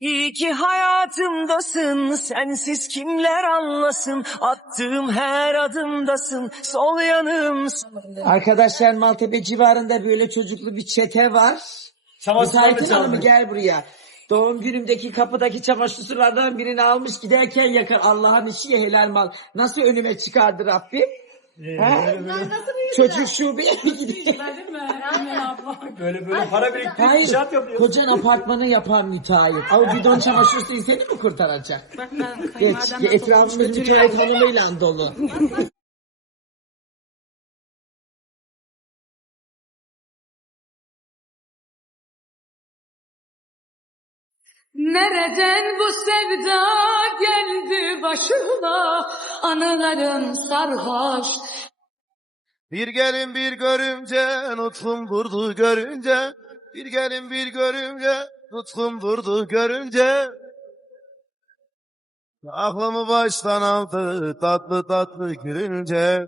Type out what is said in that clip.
İyi ki hayatımdasın, sensiz kimler anlasın, attığım her adımdasın, sol yanım. Arkadaşlar Maltepe civarında böyle çocuklu bir çete var. Müsaitin hanımı gel buraya. Doğum günümdeki kapıdaki çamaşır sulardan birini almış giderken yakar. Allah'ın işi helal mal. Nasıl önüme çıkardı Rabbim? Çocuk şubeye mi gidiyor? Böyle para biriktirip Hayır, inşaat yapıyor. kocan apartmanı yapan müteahhit. Ama bidon çamaşır suyu seni mi kurtaracak? Bak ben Geç, kayınvalidemden etrafımız toplamış müteahhit hanımıyla dolu. Nereden bu sevda geldi başına, anıların sarhoş. Bir gelin bir görümce, nutkum durdu görünce. Bir gelin bir görümce, nutkum durdu görünce. Aklımı baştan aldı tatlı tatlı gülünce.